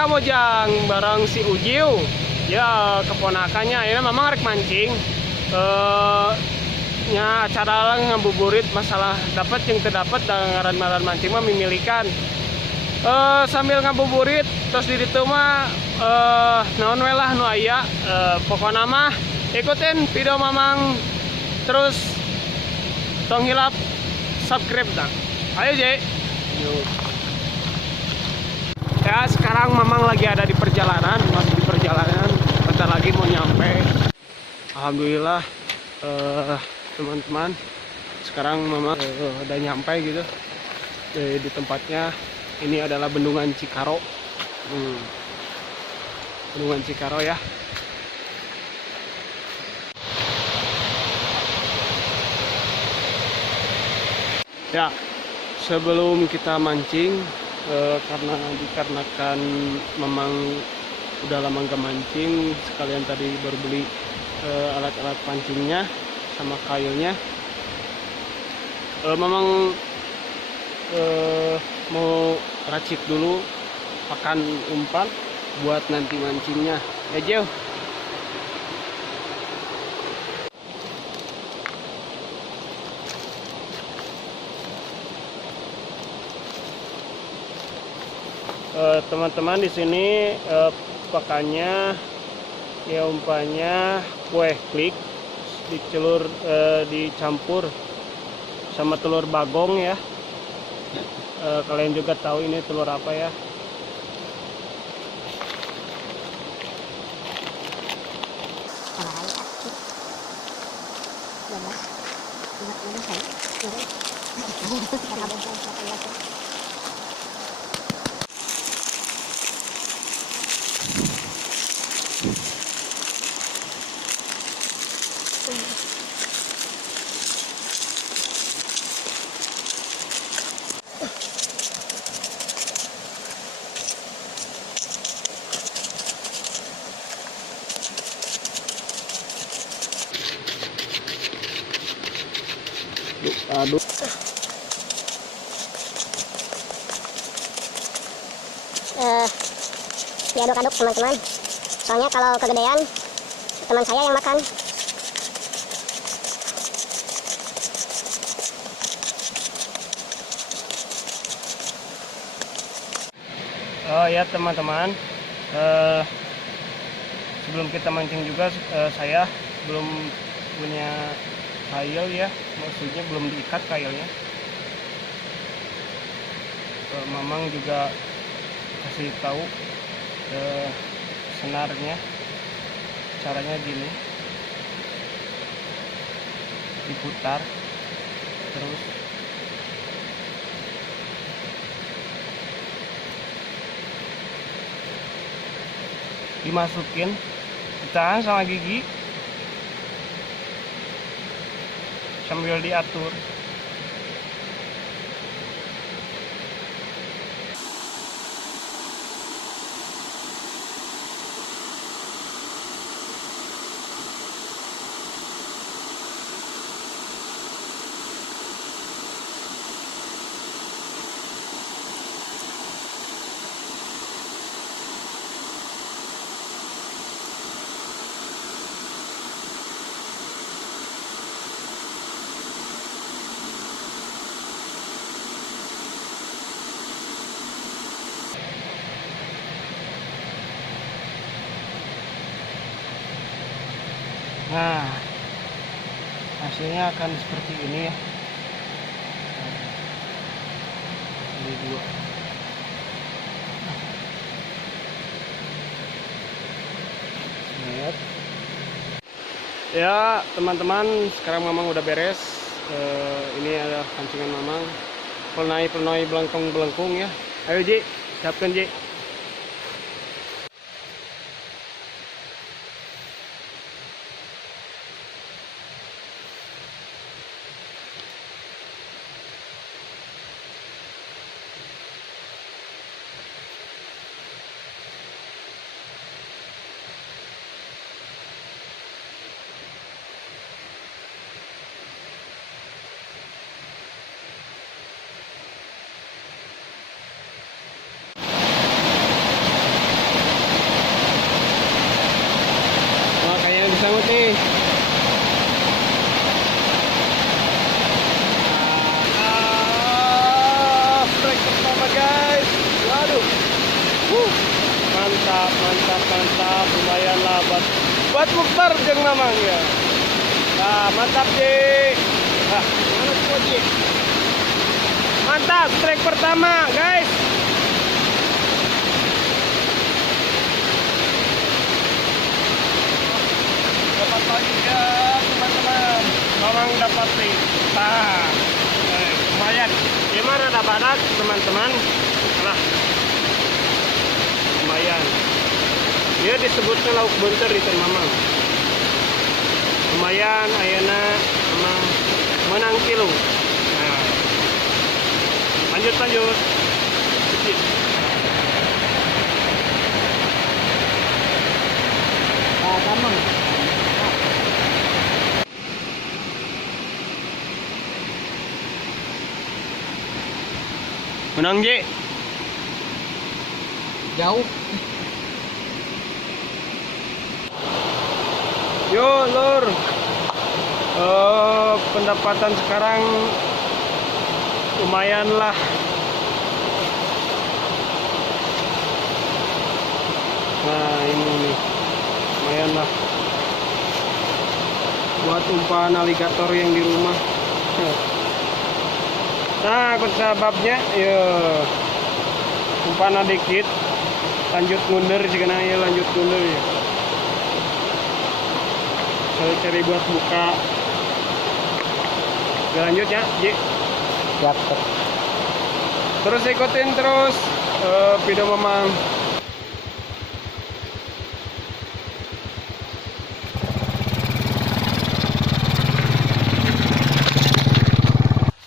Kamojang bareng si Ujiu. Ya keponakannya ini memang rek mancing. Nya acara lang ngabuburit masalah dapat yang terdapat dan ngaran mancing mah mimilikan. Sambil ngabuburit terus di ditu mah naon we lah nu aya. Pokona mah ikutin video Mamang terus tong hilap subscribe dah. Ayo J. Yuk. Ya sekarang Mamang lagi ada di perjalanan, masih di perjalanan, bentar lagi mau nyampe. Alhamdulillah teman-teman, sekarang Mamang udah nyampe gitu di tempatnya. Ini adalah Bendungan Cikaro, Bendungan Cikaro ya. Ya sebelum kita mancing, karena dikarenakan memang udah lama gak mancing, sekalian tadi baru beli alat-alat pancingnya sama kailnya. Memang mau racik dulu pakan umpan buat nanti mancingnya ya Jo. Teman-teman di sini pakannya ya umpannya kue klik dicelur, dicampur sama telur bagong ya. Kalian juga tahu ini telur apa ya. Aduk. Diaduk-aduk teman-teman. Soalnya kalau kegedean teman saya yang makan. Oh ya teman-teman, sebelum kita mancing juga saya belum punya kail ya, maksudnya belum diikat kailnya. Mamang juga kasih tahu senarnya, caranya gini, diputar terus dimasukin, ditahan sama gigi sambil diatur. Nah, hasilnya akan seperti ini ya. Ini dua. Lihat. Ya teman-teman, sekarang Mamang udah beres. Ini ada pancingan Mamang. Pelnai belangkung ya. Ayo Ji, siapkan Ji. nih. Strike pertama guys. Waduh. Mantap, mantap, mantap. Lumayan lah buat mukbar jeung mamang ya. Nah, mantap Ji. Nah, mana tuh Ji? Mantap, strike pertama guys. Dapat lagi ya teman-teman. Mamang dapat nih. Nah, lumayan. Gimana ada badak teman-teman? Nah, lumayan. Dia disebutnya lauk bunter itu mamang. Lumayan ayana memang menang kilo. Nah, lanjut. Mamang. Menang Ji. Jauh. Yo lur, pendapatan sekarang lumayan lah. Nah ini nih, lumayan lah. Buat umpan aligator yang di rumah. Nah, sebabnya ya umpan dikit, lanjut mundur jika ya lanjut mundur ya. Saya cari buat buka. Oke, lanjut ya, Ji. Siap. Terus ikutin terus video mamang.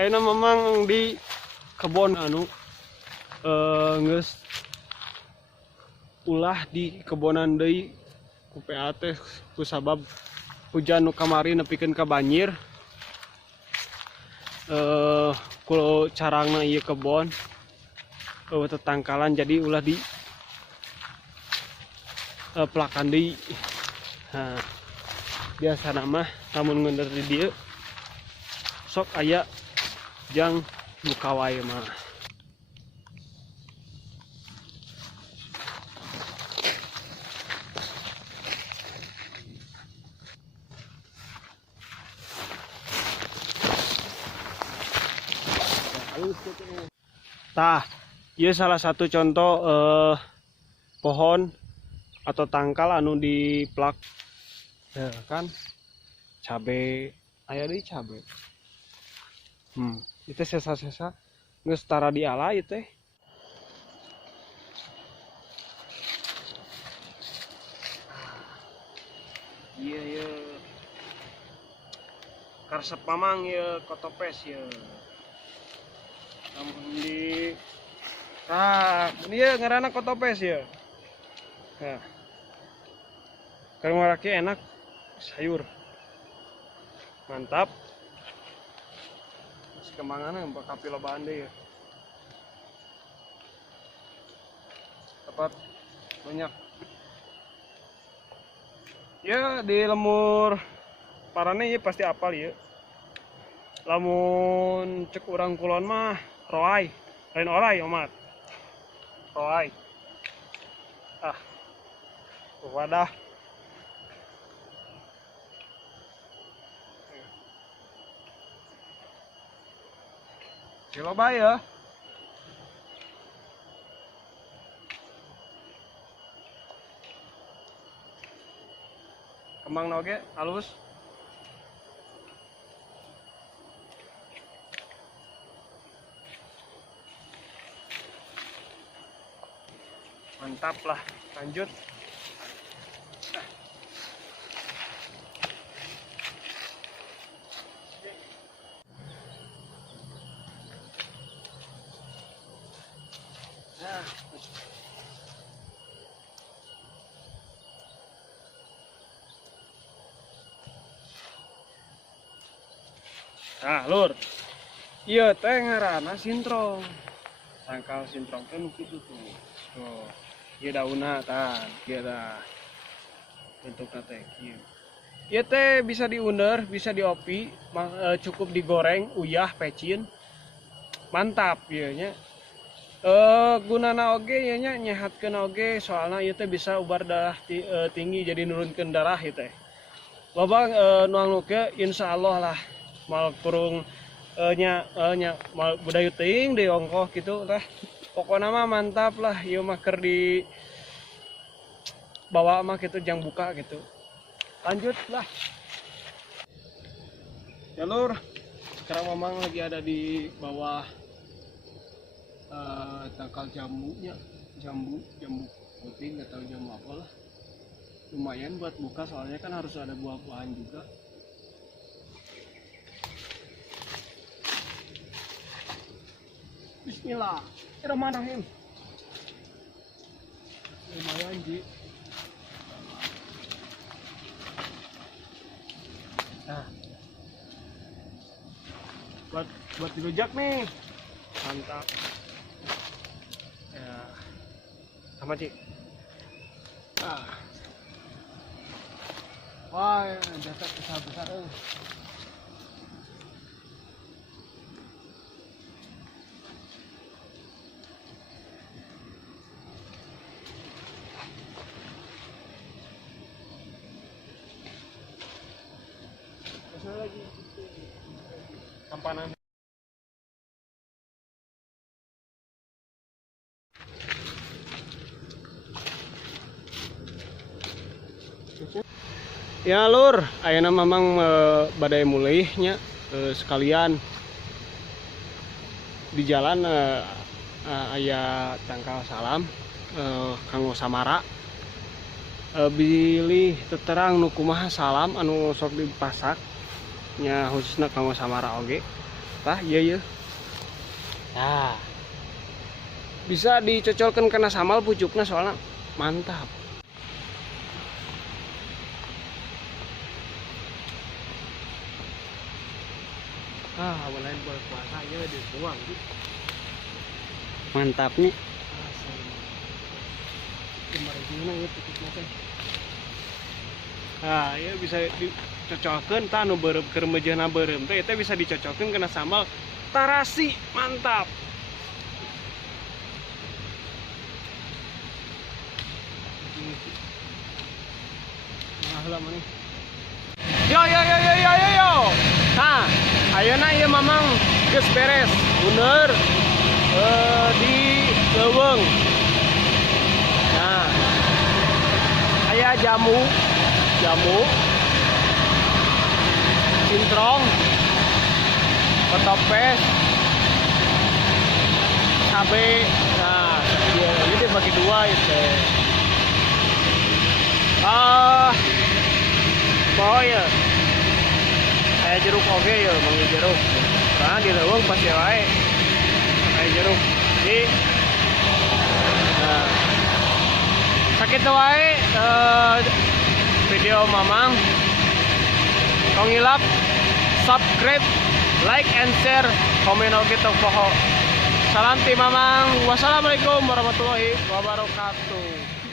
Ayeuna mamang di kebon geus ulah di kebonan deui ku PAT kusabab hujan nu kamari nepikeun ka banjir. Kulo carangna ieu kebon tetangkalan jadi ulah di pelakan deui. Nah, biasa mah lamun ngeunder di dieu sok aya jang buka wae mah. Tah, ieu salah satu contoh pohon atau tangkal anu di plak. Ya kan? Cabe, aya deui cabe. Itu sesa-sesa geus tara di ala ieu teh. Iya. Karesep mamang ieu kotopes ieu. Namun di dia ngaranna kotopes ya. Nah. Kalau maraki enak sayur. Mantap. Kembangannya bakal pilobaan deh ya. Dapat banyak. Ya di lemur parane ya pasti apal ya. Lamun cek urang kulon mah roai, lain orai omat. Roai. Wadah. Kilo ya. Kembang noge halus. Mantap lah, lanjut. Nah, lur. Iya teh ngaranna sintrong. Tangkal sintrong teh nu kitu tuh. Tuh. Ieu daunna tah, ieu dah. Bentukna teh kieu. ya teh bisa diunder, bisa diopi, cukup digoreng, uyah, pecin, mantap ya nya. Gunana oge ya nya nyehatkeun oge soalna ieu teh bisa ubar darah tinggi jadi nurunkeun darah ieu teh. Loba nu anglukeun insyaallah lah mal kurung nya mal budaya teuing deui ongkoh kitu tah. Pokona mah mantap lah ieu mah keur di bawa mah kitu jang buka gitu. Lanjut lah. Jalur sekarang memang lagi ada di bawah tangkal jambunya, jambu putih nggak tahu jambu apa lah. Lumayan buat buka soalnya kan harus ada buah-buahan juga. Bismillahirrahmanirrahim. Lumayan ji. Nah, buat dirujak nih, mantap. Ya, sama Ci. Wah, jatah besar-besar. Lagi kampanan. Ya lur, ayeuna memang badai mulai nya sekalian di jalan aya tangkal salam kanggo samara bilih teterang nu kumaha salam anu sok dipasak nya khususna kanggo samara oge tah ieu. Nah, bisa dicocolkeun kana samal pucukna soalna mantap. Lain berpuasa aja di ruang mantap nih. Nah, ya bisa dicocokkan tanu berem kermejana berem teh itu bisa dicocokkan kena sambal tarasi mantap. Nah, lama nih. Yo. Nah, ayeuna ieu mamang geus beres, bener di leuweung. Nah, aya jamu, cintrong, ketopes, cabe. Nah, ini dibagi dua itu. Bawa ya. Aya jeruk oge ya, mangga jeruk. Karena di leuweung pasti wae aya jeruk. Jadi sakitu wae video mamang. Tong hilap, subscribe, like and share, komen oge tong poho. Salam ti mamang. Wassalamualaikum warahmatullahi wabarakatuh.